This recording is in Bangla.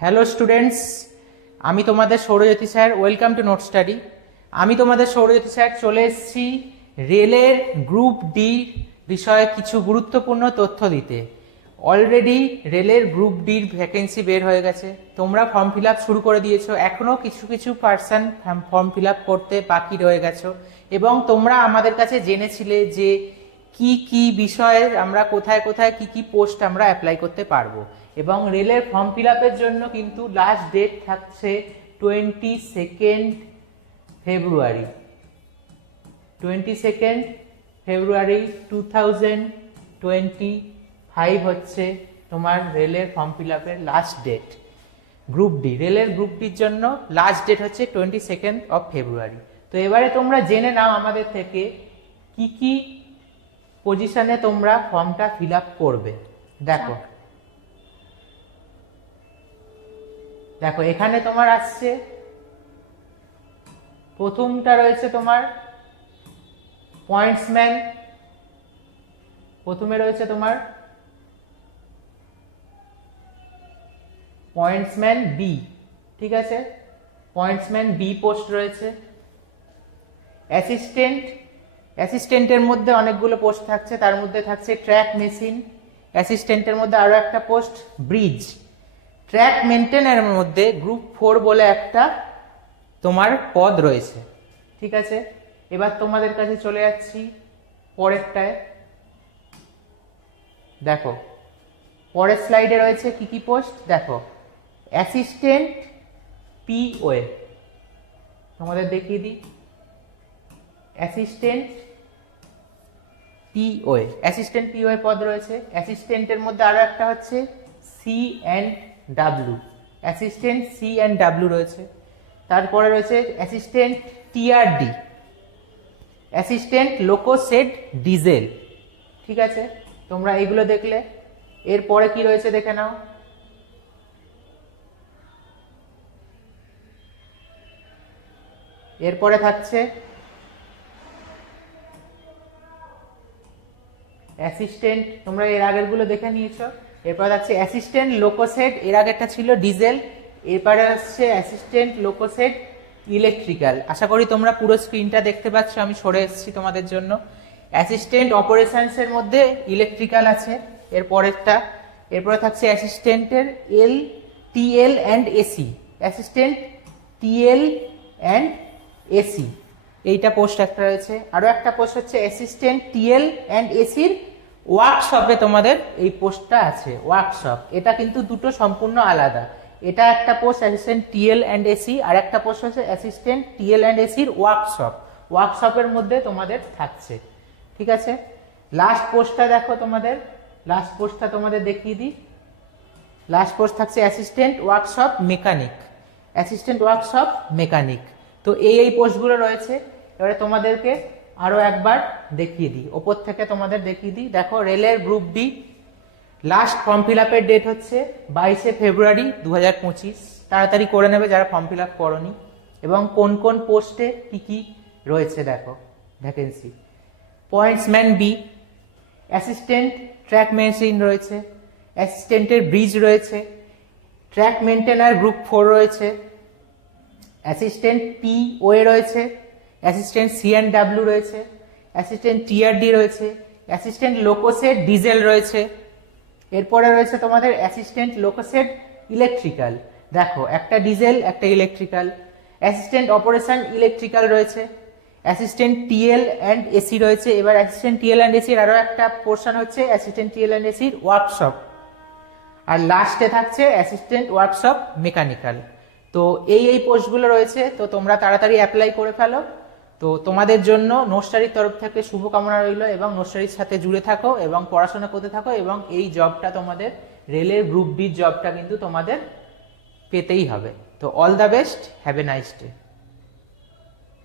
হ্যালো স্টুডেন্টস, আমি তোমাদের Sourajyoti sir. Welcome to note study. আমি তোমাদের সৌরজ্যোতি স্যার চলে এসেছি রেলের গ্রুপ ডি বিষয়ে কিছু গুরুত্বপূর্ণ তথ্য দিতে। অলরেডি রেলের গ্রুপ ডির ভ্যাকেন্সি বের হয়ে গেছে, তোমরা ফর্ম ফিল আপ শুরু করে দিয়েছো। এখনও কিছু কিছু পার্সন ফর্ম ফিল আপ করতে বাকি রয়ে গেছো এবং তোমরা আমাদের কাছে জেনেছিলে যে কি কি বিষয়ে আমরা কোথায় কোথায় কি কি পোস্ট আমরা অ্যাপ্লাই করতে পারবো। এবং রেলের ফর্ম ফিল আপের জন্য কিন্তু লাস্ট ডেট থাকছে 22 ফেব্রুয়ারি 2025 হচ্ছে তোমার রেলের ফর্ম ফিল আপের লাস্ট ডেট। গ্রুপ ডি, রেলের গ্রুপ ডির জন্য লাস্ট ডেট হচ্ছে 22 ফেব্রুয়ারি। তো এবারে তোমরা জেনে নাও আমাদের থেকে কি কি পজিশনে তোমরা ফর্মটা ফিল আপ করবে। দেখো দেখো এখানে তোমার আসছে, প্রথমটা রয়েছে তোমার পয়েন্টসম্যান। প্রথমে রয়েছে তোমার পয়েন্টসম্যান বি, ঠিক আছে, পয়েন্টসম্যান বি পোস্ট রয়েছে। অ্যাসিস্ট্যান্টের মধ্যে অনেকগুলো পোস্ট থাকছে, তার মধ্যে থাকছে ট্র্যাক মেশিন। অ্যাসিস্ট্যান্টের মধ্যে আরো একটা পোস্ট ব্রিজ। ট্র্যাক মেনটেনের মধ্যে গ্রুপ 4 বলে একটা তোমার পদ রয়েছে, ঠিক আছে। এবার তোমাদের কাছে চলে যাচ্ছি পরেরটায়। দেখো পরের স্লাইডে রয়েছে কি কি পোস্ট। দেখো অ্যাসিস্ট্যান্ট পিওএ, তোমাদের দেখিয়ে দিই। অ্যাসিস্ট্যান্ট পিওএ পদ রয়েছে। অ্যাসিস্ট্যান্টের মধ্যে আরো একটা হচ্ছে C&W, অ্যাসিস্ট্যান্ট C&W রয়েছে। তারপরে রয়েছে assistant TRD, assistant loco shed diesel, ঠিক আছে। তোমরা এইগুলো দেখলে। এরপরে কি রয়েছে দেখে নাও। এরপরে থাকছে অ্যাসিস্ট্যান্ট, তোমরা এর আগের গুলো দেখে নিয়েছো। এরপরে থাকছে অ্যাসিস্ট্যান্ট লোকোশেড, এর আগেরটা ছিল ডিজেল। এরপরে আসছে অ্যাসিস্ট্যান্ট লোকোশেড ইলেকট্রিক্যাল। আশা করি তোমরা পুরো স্ক্রিনটা দেখতে পাচ্ছ, আমি সরে এসেছি তোমাদের জন্য। অ্যাসিস্ট্যান্ট অপারেশনস এর মধ্যে ইলেকট্রিক্যাল আছে এরপরেরটা। এরপরে থাকছে অ্যাসিস্ট্যান্টের TL and AC, assistant TL and AC, এইটা পোস্ট একটা রয়েছে। আরো একটা পোস্ট হচ্ছে অ্যাসিস্ট্যান্ট টিএল অ্যান্ড এসির ওয়ার্কশপে তোমাদের এই পোস্টটা আছে। ওয়ার্কশপ, এটা কিন্তু দুটো সম্পূর্ণ আলাদা। এটা একটা post assistant TL and AC, আর একটা পোস্ট হচ্ছে অ্যাসিস্ট্যান্ট টিএল অ্যান্ড এসির ওয়ার্কশপ। ওয়ার্কশপের মধ্যে তোমাদের থাকছে, ঠিক আছে। লাস্ট পোস্টটা দেখো, তোমাদের লাস্ট পোস্টটা তোমাদের দেখিয়ে দিই। লাস্ট পোস্ট থাকছে assistant workshop mechanic, assistant workshop mechanic. তো এই পোস্টগুলো রয়েছে। এবারে তোমাদেরকে আরো একবার দেখিয়ে দিই, ওপর থেকে তোমাদের দেখিয়ে দিই। দেখো রেলের group D last form fill আপের ডেট হচ্ছে 22 ফেব্রুয়ারি 2025। তাড়াতাড়ি করে নেবে যারা ফর্ম ফিল আপ করনি। এবং কোন কোন পোস্টে কি কি রয়েছে দেখো vacancy. Pointsman B, assistant track machine রয়েছে, অ্যাসিস্ট্যান্টের ব্রিজ রয়েছে, ট্র্যাক মেনটেনার গ্রুপ 4 রয়েছে, অ্যাসিস্ট্যান্ট পিওএ রয়েছে, অ্যাসিস্ট্যান্ট C&W রয়েছে, অ্যাসিস্ট্যান্ট টিআরডি রয়েছে, অ্যাসিস্ট্যান্ট লোকোশেড ডিজেল রয়েছে। এরপরে রয়েছে তোমাদের অ্যাসিস্ট্যান্ট লোকোশেড ইলেকট্রিক্যাল। দেখো একটা ডিজেল একটা ইলেকট্রিক্যাল। অ্যাসিস্ট্যান্ট অপারেশন ইলেকট্রিক্যাল রয়েছে, অ্যাসিস্ট্যান্ট টিএল অ্যান্ড এসি রয়েছে। এবার অ্যাসিস্ট্যান্ট টিএল অ্যান্ড এসির আরো একটা পোর্শন হচ্ছে অ্যাসিস্ট্যান্ট টিএল অ্যান্ড এসির ওয়ার্কশপ। আর লাস্টে থাকছে অ্যাসিস্ট্যান্ট ওয়ার্কশপ মেকানিক্যাল। তো এই পোস্টগুলো রয়েছে, তো তোমরা তাড়াতাড়ি অ্যাপ্লাই করে ফেলো। তো তোমাদের জন্য নোট স্টাডির তরফ থেকে শুভকামনা রইল, এবং নোট স্টাডির সাথে জুড়ে থাকো এবং পড়াশোনা করতে থাকো, এবং এই জবটা তোমাদের রেলের গ্রুপ ডি জবটা কিন্তু তোমাদের পেতেই হবে। তো all the best, have a nice day.